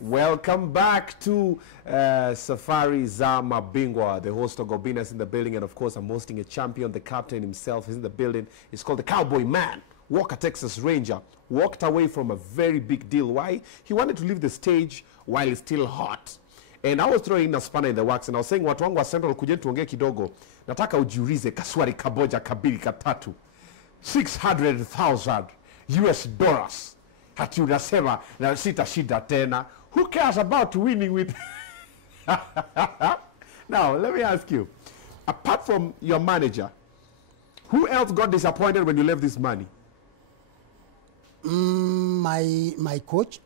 Welcome back to Safari za Mabingwa. The host of Obinna is in the building, and of course I'm hosting a champion. The captain himself is in the building. It's called the Cowboy Man. Walker, Texas Ranger, walked away from a very big deal. Why? He wanted to leave the stage while it's still hot. And I was throwing a spanner in the works, and I was saying, watu wangu wa Central kujeni tuongee kidogo. Nataka ujiulize kaswari kaboja kabili katatu. 600,000 US dollars. Hati unasema na sita shida tena. Who cares about winning with... Now, let me ask you. Apart from your manager, who else got disappointed when you left this money? My coach.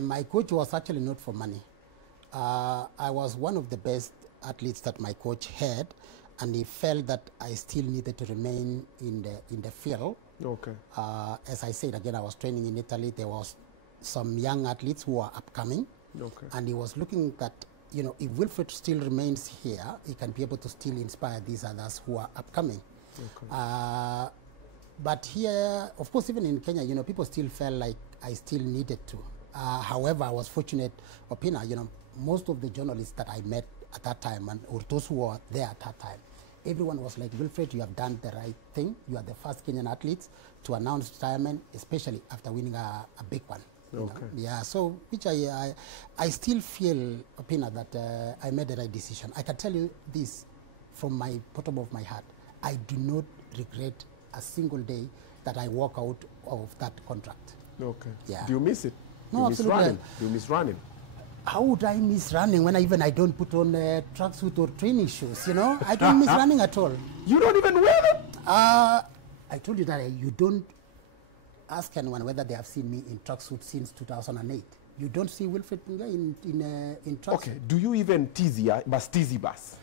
My coach was actually not for money. I was one of the best athletes that my coach had, and he felt that I still needed to remain in the field. Okay. As I said again, I was training in Italy. There was some young athletes who are upcoming, and he was looking that, you know, if Wilfred still remains here, he can be able to still inspire these others who are upcoming. Okay. But here, of course, even in Kenya, you know, people still felt like I still needed to. However, I was fortunate, Obinna, you know, most of the journalists that I met at that time, or those who were there at that time, everyone was like, Wilfred, you have done the right thing. You are the first Kenyan athletes to announce retirement, especially after winning a big one. Okay. Yeah, so which I still feel, Obinna, that I made the right decision. I can tell you this from my bottom of my heart. I do not regret a single day that I walk out of that contract. Okay. Yeah. Do you miss it? No, you absolutely. Miss running? Do you miss running? How would I miss running when I don't put on tracksuit or training shoes, you know? I don't miss running at all. You don't even wear them? I told you that you don't ask anyone whether they have seen me in tracksuit since 2008. You don't see Wilfred Bungei in tracksuit. Okay. Do you even teasy bus?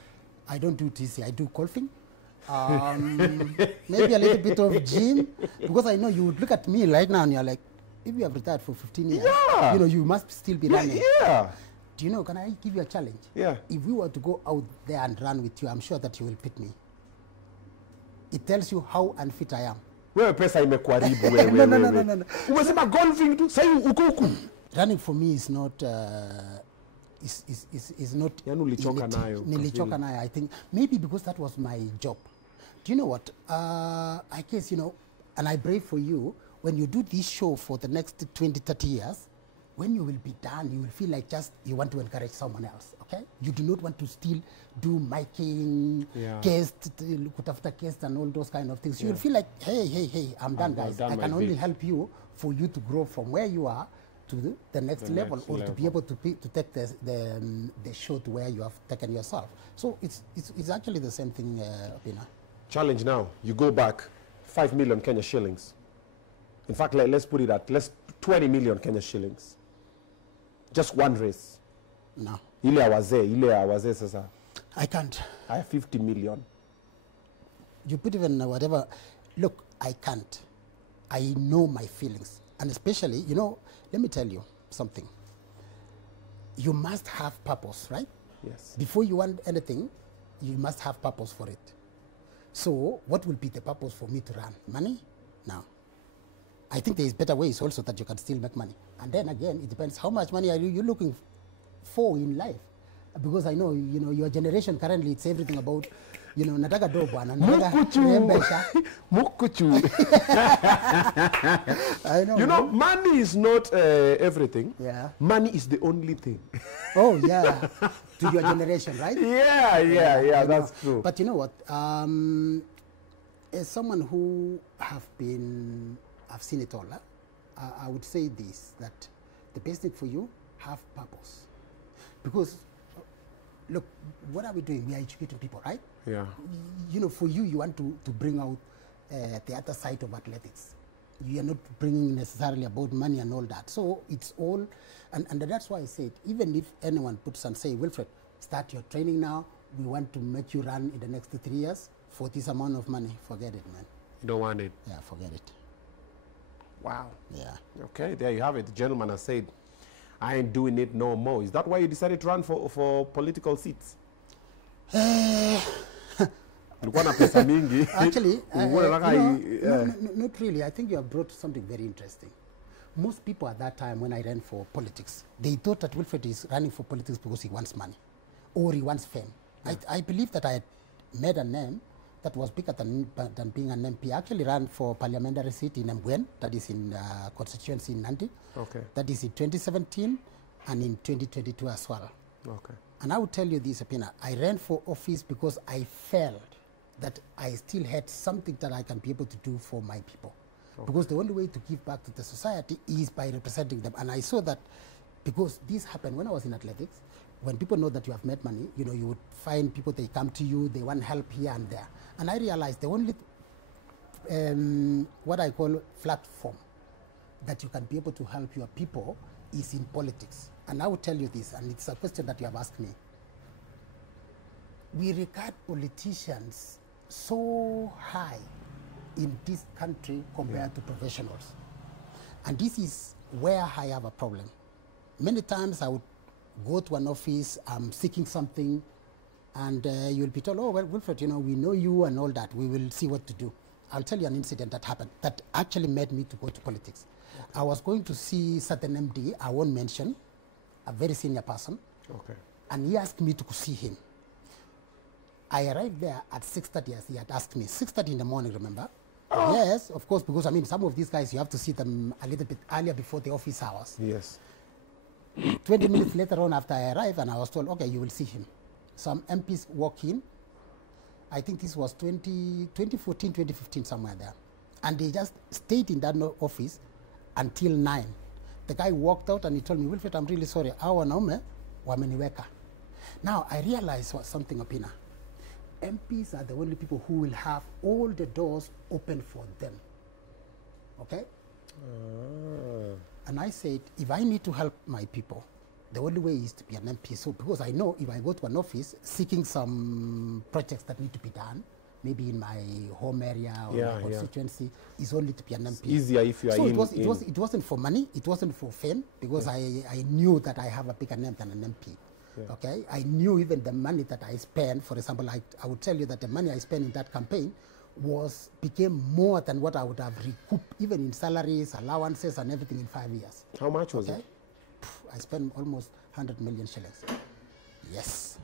I don't do teasy. I do golfing. Maybe a little bit of gym, because I know you would look at me right now and you're like, if you have retired for 15 years, yeah, you know, you must still be running. Yeah. Do you know, can I give you a challenge? Yeah. If we were to go out there and run with you, I'm sure that you will beat me. It tells you how unfit I am. Wewe pesa imekuharibu wewe. No. Umesema golfing tu, sasa uko huku. Running for me is not is not. Yani ulichoka nayo. Nilichoka nayo. I think maybe because that was my job. Do you know what? I guess, you know, and I pray for you, when you do this show for the next 20, 30 years, when you will be done, you will feel like just you want to encourage someone else, okay? You do not want to still do miking, guest, kutafuta guest and all those kind of things. You will feel like, hey, I'm done, guys. I can only help you for you to grow from where you are to the next level, or to be able to take the show to where you have taken yourself. So it's actually the same thing, Obinna. Challenge now. You go back, 5 million Kenya shillings. In fact, let's put it at 20 million Kenya shillings. Just one race. No. Ile awaze sasa. I can't. I have 50 million. You put even whatever. Look, I can't. I know my feelings. And especially, you know, let me tell you something. You must have purpose, right? Yes. Before you want anything, you must have purpose for it. So what will be the purpose for me to run? Money? No. I think there is better ways also that you can still make money. And then again, it depends how much money are you looking for in life. Because I know, you know, your generation currently, it's everything about, you know, nataka do bwana, nataka rembesha. Mukuchu. I know. You know, money is not everything. Yeah. Money is the only thing. Oh, yeah. To your generation, right? Yeah, that's true. But you know what? As someone who I've seen it all, I would say this, that the best thing for you, have purpose. Because, look, what are we doing? We are educating people, right? Yeah. You know, for you, you want to bring out the other side of athletics. You are not bringing necessarily about money and all that. So it's all, and that's why I said, even if anyone puts and say, Wilfred, start your training now, we want to make you run in the next 3 years for this amount of money, forget it, man. You don't want it? Yeah, forget it. Wow. Yeah. Okay, there you have it. The gentleman has said, I ain't doing it no more. Is that why you decided to run for political seats? Actually, not really. I think you have brought something very interesting. most people at that time when I ran for politics, they thought that Wilfred is running for politics because he wants money or he wants fame. Yeah. I believe that I had made a name that was bigger than being an MP. I actually ran for parliamentary seat in Mbwen, that is in constituency in Nandi. Okay. That is in 2017 and in 2022 as well. Okay. And I will tell you this, Obinna, I ran for office because I felt that I still had something that I can be able to do for my people. Okay. Because the only way to give back to the society is by representing them. And I saw that because this happened when I was in athletics, when people know that you have made money, you know, you would find people, they come to you, they want help here and there. And I realized the only, what I call platform that you can be able to help your people is in politics. And I will tell you this, and it's a question that you have asked me. We regard politicians so high in this country compared to professionals. And this is where I have a problem. Many times I would go to an office, I'm seeking something, and you'll be told, oh, well, Wilfred, you know, we know you and all that. We will see what to do. I'll tell you an incident that happened that actually made me to go to politics. Okay. I was going to see certain MD, I won't mention, a very senior person. Okay. And he asked me to see him. I arrived there at 6:30 as he had asked me. 6:30 in the morning, remember? Oh. Yes, of course, because I mean, some of these guys, you have to see them a little bit earlier before the office hours. Yes. 20 minutes later on after I arrived, and I was told, okay, you will see him. Some MPs walk in. I think this was 2014, 2015, somewhere there. And they just stayed in that office until 9. The guy walked out and he told me, Wilfred, I'm really sorry. Awa naume wameniweka. Now, I realized something, Obinna. MPs are the only people who will have all the doors open for them. Okay? And I said, if I need to help my people, the only way is to be an MP. So, because I know if I go to an office seeking some projects that need to be done, maybe in my home area or my constituency, is only to be an MP. It's easier if you are it wasn't for money, it wasn't for fame, because I knew that I have a bigger name than an MP. Yeah. Okay, I knew even the money that I spent. For example, I would tell you that the money I spent in that campaign became more than what I would have recouped, even in salaries, allowances, and everything in 5 years. How much was it? I spent almost 100 million shillings. Yes.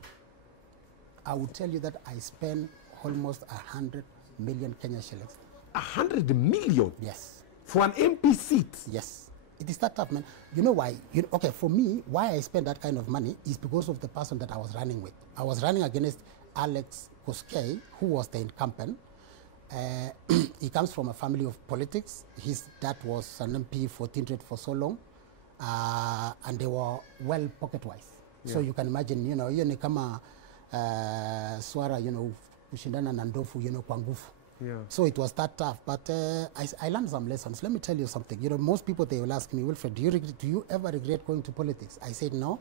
I would tell you that I spent almost 100 million Kenya shillings. 100 million? Yes. For an MP seat? Yes. It is that tough, man. You know why? Okay, for me, why I spend that kind of money is because of the person that I was running with. I was running against Alex Koskei, who was the incumbent. He comes from a family of politics. His dad was an MP for Tindred for so long, and they were well pocket-wise. Yeah. So you can imagine, you know, ni kama swara, you know, kushindana na ndovu, you know, kwa nguvu. Yeah. So it was that tough, but I learned some lessons. Let me tell you something. You know, most people, they will ask me, Wilfred, do you ever regret going to politics? I said no.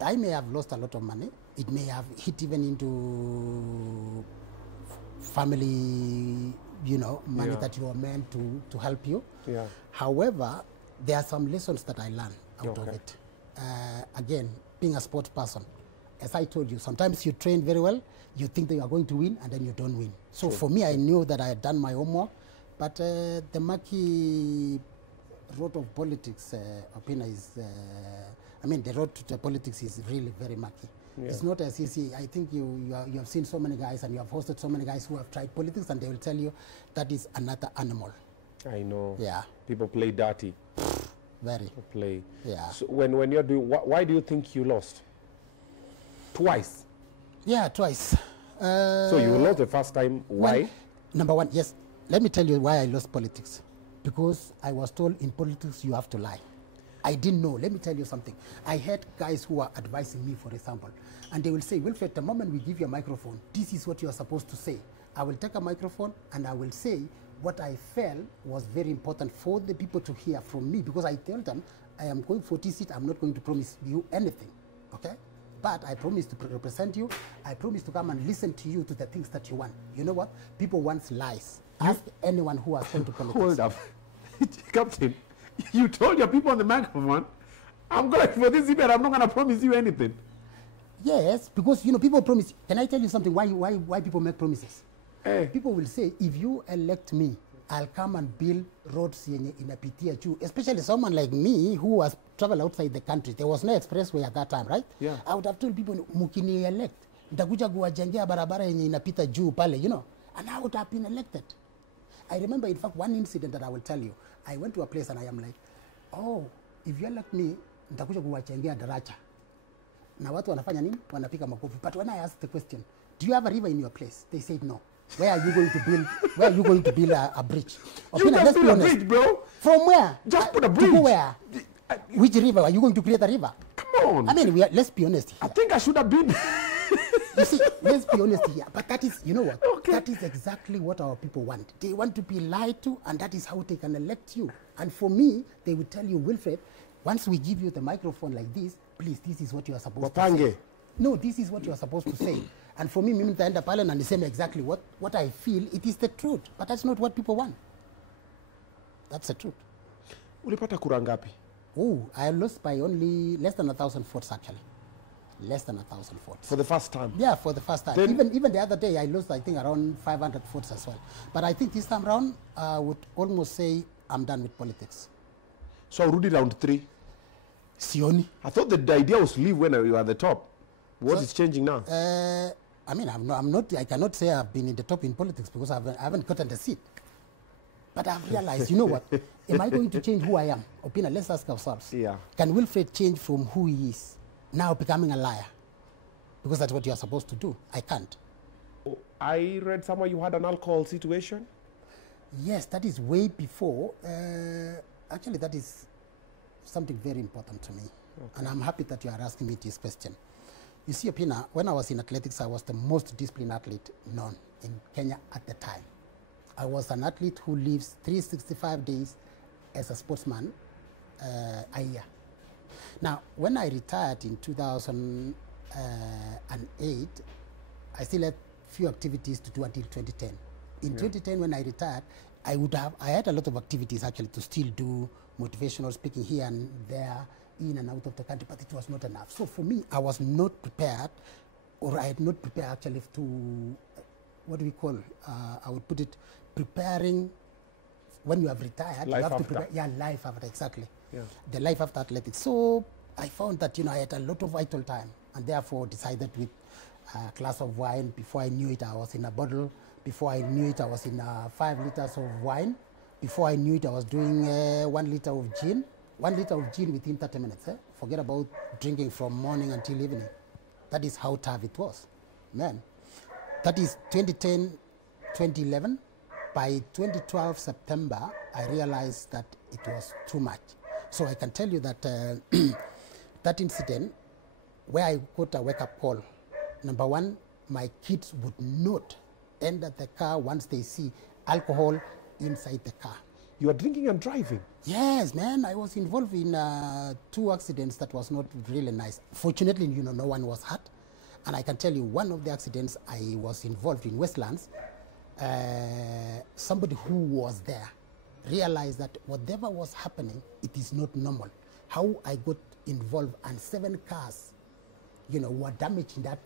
I may have lost a lot of money. It may have hit even into family, you know, money that you are meant to help you. Yeah. However, there are some lessons that I learned out of it. Again, being a sports person, as I told you, sometimes you train very well, you think that you are going to win, and then you don't win. So for me, I knew that I had done my homework, but the murky road of politics, Obinna, is, I mean, the road to politics is really very murky. Yeah. It's not as easy. I think you have seen so many guys, and you have hosted so many guys who have tried politics, and they will tell you that is another animal. I know. Yeah. People play dirty. Very. People play. Yeah. So when you're doing, why do you think you lost? Twice. Yeah, twice. So you lost the first time. Why? Well, number one, yes. Let me tell you why I lost politics. Because I was told in politics you have to lie. I didn't know. Let me tell you something. I had guys who are advising me, for example, and they will say, Wilfred, the moment we give you a microphone, this is what you are supposed to say. I will take a microphone and I will say what I felt was very important for the people to hear from me, because I tell them, I am going for this seat, I'm not going to promise you anything, okay? But I promise to represent you. I promise to come and listen to you, to the things that you want. You know what? People want lies. Ask anyone who has gone to politics. Hold up. Captain, you told your people on the microphone, I'm going for this event, I'm not going to promise you anything. Yes, because, you know, people promise. Can I tell you something? Why people make promises? People will say, if you elect me I'll come and build roads yenye inapitia juu, especially someone like me who was travel outside the country. There was no expressway at that time, right? Yeah. I would have told people, mukini elect, nitakuja kuwajengea barabara yenye inapita juu pale, you know, and I would have been elected. I remember, in fact, one incident that I will tell you. I went to a place and I am like, oh, if you elect me, nitakuja kuwajengea daraja. Na watu wanafanya nini? Wanapika makofi. But when I asked the question, do you have a river in your place? They said no. Where are you going to build? Where are you going to build a bridge? You just build a bridge, bro. From where? Just put a bridge. To go where? Which river? Are you going to create a river? Come on. I mean, let's be honest here. I think I should have been. You see, let's be honest here. But that is, you know what? Okay. That is exactly what our people want. They want to be lied to, and that is how they can elect you. And for me, they will tell you, Wilfred, once we give you the microphone like this, please, this is what you are supposed to say. No, this is what you are supposed to say. And for me, mimi nitaenda pale na niseme exactly what I feel. It is the truth, but that's not what people want. That's the truth. Ulipata kura ngapi? Oh, I lost by only less than 1,000 votes actually. Less than 1,000 votes. For the first time? Yeah, for the first time. Even the other day, I lost, I think, around 500 votes as well. But I think this time around, I would almost say I'm done with politics. So Rudy round 3? Sioni. I thought the idea was to leave when you were at the top. What is changing now? I mean, I cannot say I've been in the top in politics because I haven't gotten the seat. But I've realized, you know what? Am I going to change who I am? Obinna, let's ask ourselves. Yeah. Can Wilfred change from who he is, now becoming a liar? Because that's what you are supposed to do. I can't. Oh, I read somewhere you had an alcohol situation? Yes, that is way before. Actually, that is something very important to me. Okay. And I'm happy that you are asking me this question. You see, Obinna, when I was in athletics, I was the most disciplined athlete known in Kenya at the time. I was an athlete who lives 365 days as a sportsman a year. Now, when I retired in 2008, I still had few activities to do until 2010. In 2010, when I retired, I had a lot of activities actually to still do motivational speaking here and there, in and out of the country, but it was not enough. So for me, I was not prepared, or I had not prepared actually to, what do we call, I would put it, preparing when you have retired. Life you have after. to prepare, yeah, life after, exactly. Yeah. The life after athletics. So I found that, you know, I had a lot of idle time, and therefore decided with a glass of wine. Before I knew it, I was in a bottle. Before I knew it, I was in 5 liters of wine. Before I knew it, I was doing 1 liter of gin. 1 liter of gin within 30 minutes. Forget about drinking from morning until evening. That is how tough it was. Man, that is 2010, 2011. By 2012 September, I realized that it was too much. So I can tell you that that incident, where I got a wake-up call, number one, my kids would not enter the car once they see alcohol inside the car. You are drinking and driving? Yes, man. I was involved in 2 accidents that was not really nice. Fortunately, you know, no one was hurt. And I can tell you, one of the accidents I was involved in Westlands, somebody who was there realized that whatever was happening, it is not normal. How I got involved, and 7 cars, you know, were damaged in that.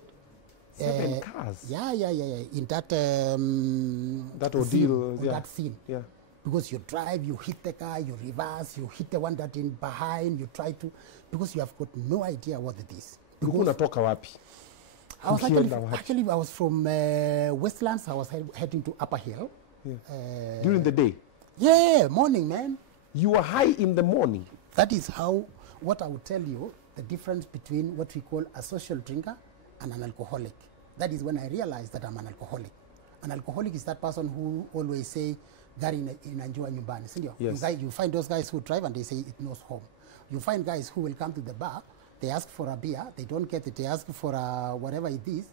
7 cars? Yeah. In that that ordeal, scene, that scene. Yeah. Because you drive, you hit the car, you reverse, you hit the one that in behind, you try to, because you have got no idea what it is. Unatoka wapi? I was actually, I was from Westlands. I was heading to Upper Hill. Yeah. During the day? Yeah, morning, man. You were high in the morning? That is how, what I would tell you, the difference between what we call a social drinker and an alcoholic. That is when I realized that I'm an alcoholic. An alcoholic is that person who always say, gari inajua nyumbani, sindio? Yes. You find those guys who drive and they say it knows home. You find guys who will come to the bar, they ask for a beer, they don't get it, they ask for whatever it is,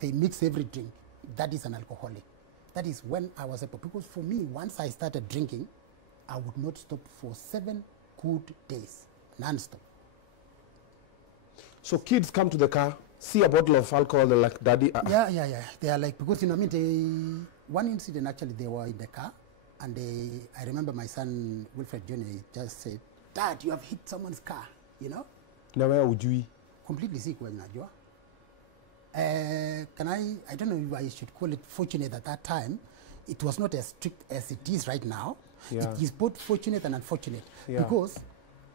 they mix every drink. That is an alcoholic. That is when I was able, because for me, once I started drinking, I would not stop for 7 good days, non-stop. So kids come to the car, see a bottle of alcohol, they're like, Daddy. Yeah. They are like, because, you know, I mean, one incident actually, they were in the car, and I remember my son, Wilfred Jr., just said, Dad, you have hit someone's car, you know? Na wewe hujui? Completely sick when najua. I don't know if I should call it fortunate at that time, it was not as strict as it is right now. Yeah. It is both fortunate and unfortunate, Yeah. because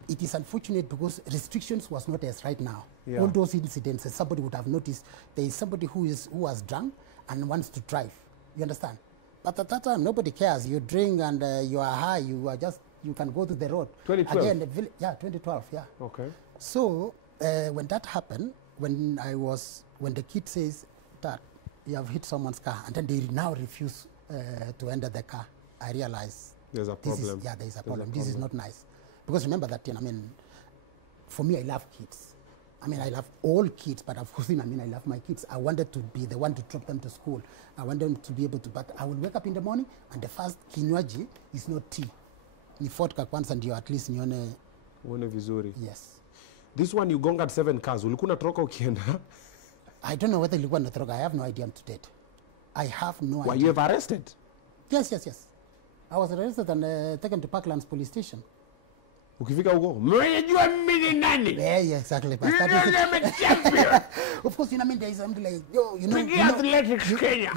it is unfortunate because restrictions was not as right now. Yeah. All those incidents, somebody would have noticed there is somebody who was drunk and wants to drive. You understand? But at that time, nobody cares. You drink and you are high. You can go to the road. 2012? Again, 2012, yeah. Okay. So when that happened, when the kid says that you have hit someone's car, and then they now refuse to enter the car, I realize There's a problem. there is a problem. This is not nice. Because remember that, for me, I love kids. I love all kids, but of course, I love my kids. I wanted to be the one to drop them to school. I want them to be able to, but I will wake up in the morning, and the first kinywaji is not tea. Ni vodka kwanza ndio at least nione. Uone vizuri. Yes. This one you gonga 7 cars. Ulikuwa unatoroka ukienda? I don't know whether ilikuwa natoroka. I have no idea to date. I have no idea. Were you ever arrested? Yes. I was arrested and taken to Parklands police station. Ukifika huko, mwenyewe mimi ni nani? Yeah, exactly. But of course, there is something like,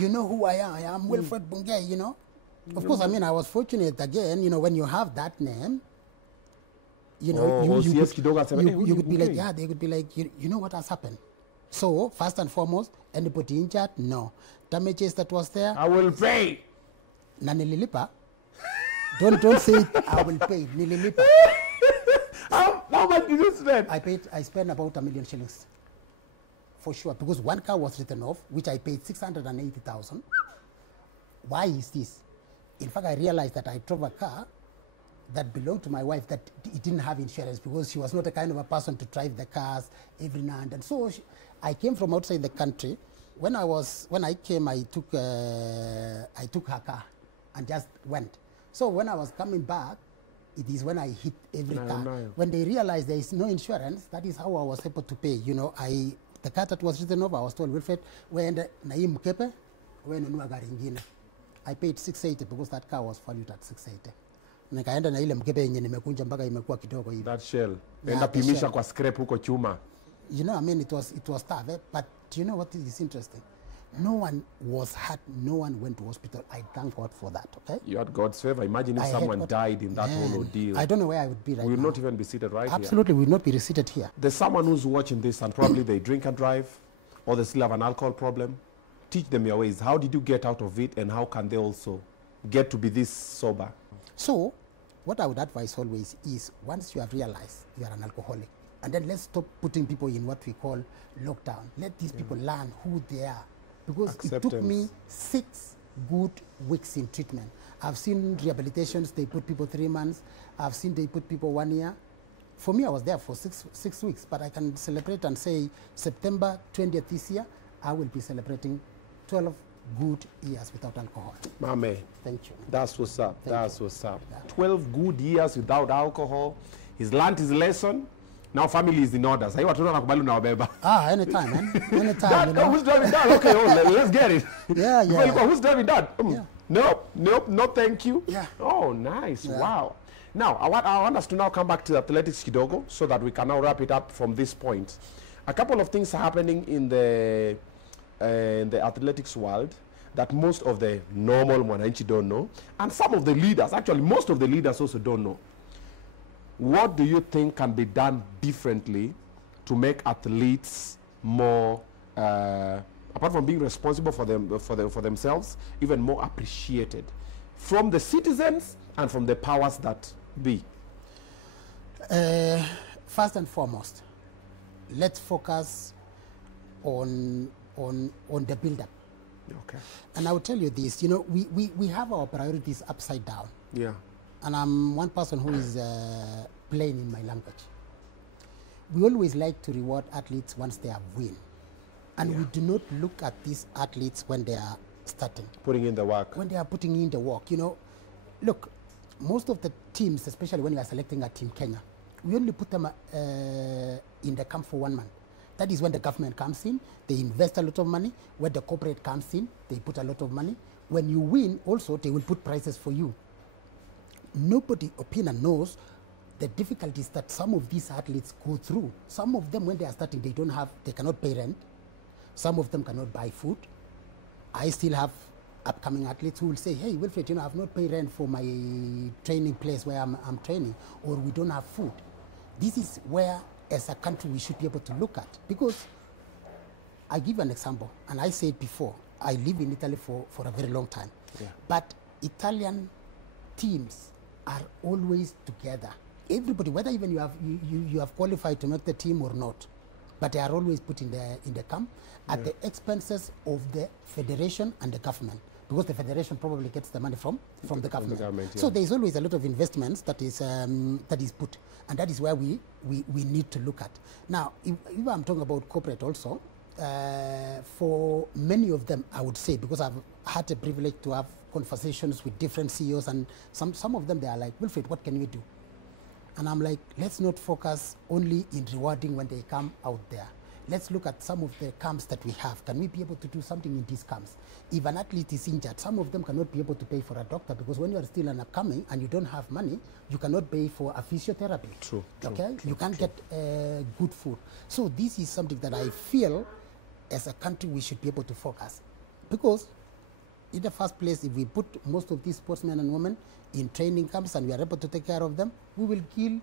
you know who I am. I am Wilfred Bungei, Of course, I was fortunate again, when you have that name, you could be like, they could be like, you know what has happened. So, first and foremost, anybody injured? No. Damages that was there? I will pay. Na nililipa. Don't say it, I will pay. Nililipa. How much did you spend? I spent about 1 million shillings. For sure, because one car was written off, which I paid 680,000. Why is this? In fact, I realized that I drove a car that belonged to my wife that it didn't have insurance, because she was not the kind of a person to drive the cars every now and then. So I came from outside the country. When I came, I took her car and just went. So when I was coming back, it is when I hit every car. When they realized there is no insurance, that is how I was able to pay. The car that was written off, I was told, Wilfred, when Naim Kepe, when gari ingine. I paid 680 because that car was valued at 680. Nikaenda na ile mkebe yenye nimekunja mpaka imekuwa kidogo hivi. That shell. Enda pimisha kwa scrap huko chuma. It was tough, but you know what is interesting? No one was hurt. No one went to hospital. I thank God for that, okay? You had God's favor. Imagine if someone died in that whole ordeal. I don't know where I would be right now. We would not even be seated right here. Absolutely, we would not be seated here. There's someone who's watching this and probably they drink and drive, or they still have an alcohol problem. Teach them your ways. How did you get out of it, and how can they also get to be this sober? So, what I would advise always is, once you have realized you are an alcoholic, and then let's stop putting people in what we call lockdown. Let these people learn who they are. Because it took me 6 good weeks in treatment. I've seen rehabilitations, they put people 3 months. I've seen they put people 1 year. For me, I was there for six weeks, but I can celebrate and say September 20th this year, I will be celebrating 12 good years without alcohol. Mame. Thank you. That's what's up. That's what's up. Yeah. 12 good years without alcohol. He's learned his lesson. Now family is in order. Sasa watu wanakubali unawabeba. Anytime, man. Anytime. Dad, who's driving dad? Okay, let's get it. Yeah. Who's driving dad? Yeah. Nope, no thank you. Yeah. Oh, nice. Yeah. Wow. Now, I want us to now come back to athletics kidogo so that we can now wrap it up from this point. A couple of things are happening in the athletics world that most of the normal mwananchi don't know, and some of the leaders, actually most of the leaders also don't know. What do you think can be done differently to make athletes more, apart from being responsible for themselves, even more appreciated from the citizens and from the powers that be? First and foremost, let's focus on the build-up. Okay. And I will tell you this, we have our priorities upside down. Yeah. And I'm one person who is plain in my language. We always like to reward athletes once they have win. And we do not look at these athletes when they are starting. Putting in the work. When they are putting in the work, Look, most of the teams, especially when we are selecting a team Kenya, we only put them in the camp for 1 month. That is when the government comes in, they invest a lot of money. When the corporate comes in, they put a lot of money. When you win, also, they will put prizes for you. Nobody, Obinna, knows the difficulties that some of these athletes go through. Some of them, when they are starting, they cannot pay rent. Some of them cannot buy food. I still have upcoming athletes who will say, hey, Wilfred, you know, I've not paid rent for my training place where I'm training, or we don't have food. This is where, as a country, we should be able to look at. Because I give an example, and I said before, I live in Italy for a very long time. Yeah. But Italian teams are always together. Everybody, whether even you have qualified to make the team or not, but they are always put in the camp at the expenses of the federation and the government, because the federation probably gets the money from the government. So there is always a lot of investments that is put, and that is where we need to look at. Now, if I'm talking about corporate also, for many of them, I would say, because I've had the privilege to have conversations with different CEOs, and some of them, they are like, Wilfred, what can we do? And I'm like, let's not focus only in rewarding when they come out there. Let's look at some of the camps that we have. Can we be able to do something in these camps? If an athlete is injured, some of them cannot be able to pay for a doctor, because when you are still an upcoming and you don't have money, you cannot pay for a physiotherapy. True. Okay? You can't get good food. So this is something that I feel as a country we should be able to focus. Because in the first place, if we put most of these sportsmen and women in training camps and we are able to take care of them, we will kill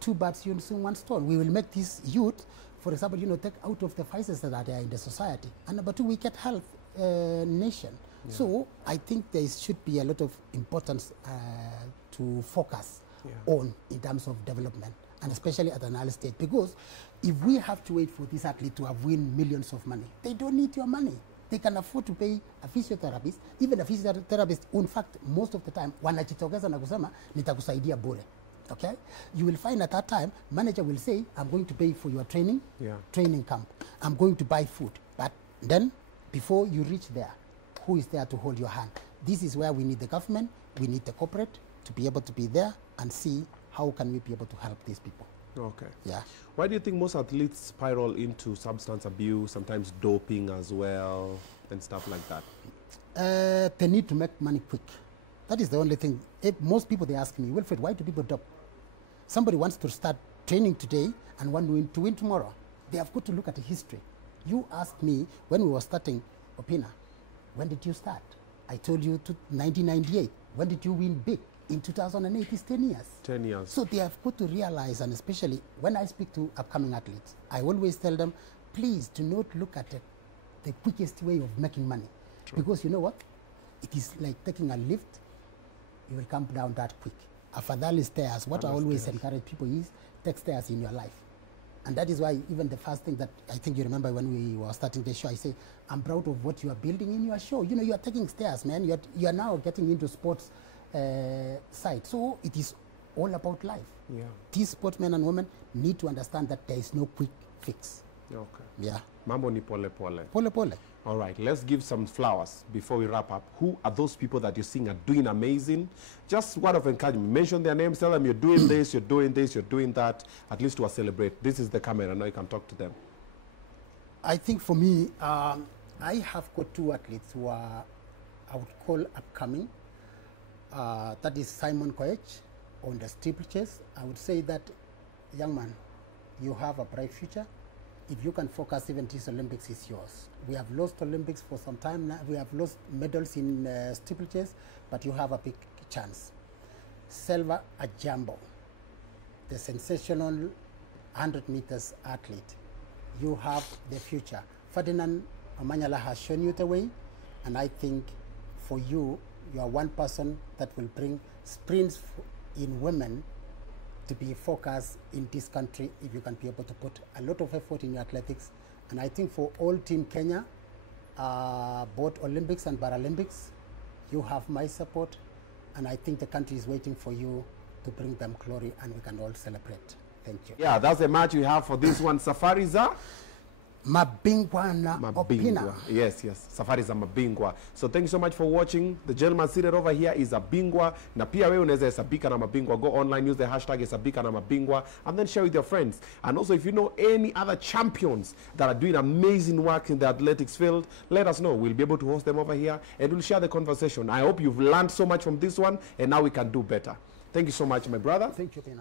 two birds using one stone. We will make this youth, for example, you know, take out of the vices that are there in the society. And number two, we get health nation. Yeah. So I think there should be a lot of importance to focus on in terms of development, and especially at an early stage. Because if we have to wait for this athlete to have win millions of money, they don't need your money. They can afford to pay a physiotherapist. Even a physiotherapist, in fact, most of the time, wanajitokeza na kusema nitakusaidia bure. Okay? You will find at that time, manager will say, I'm going to pay for your training camp. I'm going to buy food. But then, before you reach there, who is there to hold your hand? This is where we need the government, we need the corporate to be able to be there and see how can we be able to help these people. Okay. Yeah. Why do you think most athletes spiral into substance abuse, sometimes doping as well, and stuff like that? They need to make money quick. That is the only thing. Most people, they ask me, Wilfred, why do people dope? Somebody wants to start training today and want to win tomorrow. They have got to look at the history. You asked me when we were starting Obinna, when did you start? I told you 1998. When did you win big? In 2008 is 10 years. 10 years. So they have got to realize, and especially when I speak to upcoming athletes, I always tell them, please do not look at the quickest way of making money. True. Because you know what? It is like taking a lift, you will come down that quick. Afadhali stairs. What I always encourage people is take stairs in your life. And that is why even the first thing that I think you remember when we were starting the show, I say, I'm proud of what you are building in your show. You know, you are taking stairs, man. You are now getting into sports side. So it is all about life. Yeah. These sportsmen and women need to understand that there is no quick fix. Okay. Yeah. Mambo ni pole pole. Pole pole. All right, let's give some flowers before we wrap up. Who are those people that you're seeing are doing amazing? Just word of encouragement. Mention their names, tell them you're doing this, you're doing this, you're doing that, at least to celebrate. This is the camera, now you can talk to them. I think for me, I have got two athletes who are, I would call upcoming. That is Simon Koech on the steeplechase. I would say that, young man, you have a bright future. If you can focus, even this Olympics is yours. We have lost Olympics for some time now. We have lost medals in steeplechase, but you have a big chance. Selva Ajambo, the sensational 100 meters athlete. You have the future. Ferdinand Amanyala has shown you the way, and I think for you, you are one person that will bring sprints in women to be focused in this country if you can be able to put a lot of effort in your athletics. And I think for all Team Kenya, both Olympics and Paralympics, you have my support, and I think the country is waiting for you to bring them glory, and we can all celebrate. Thank you. Yeah, that's the match we have for this one. Safari za Mabingwa na Obinna. Yes, yes. Safari za Mabingwa. So thank you so much for watching. The gentleman seated over here is Abingwa. Na pia wewe unaweza hesabika na Mabingwa. Go online, use the hashtag hesabika na Mabingwa, and then share with your friends. And also, if you know any other champions that are doing amazing work in the athletics field, let us know. We'll be able to host them over here, and we'll share the conversation. I hope you've learned so much from this one, and now we can do better. Thank you so much, my brother. Thank you, Pina.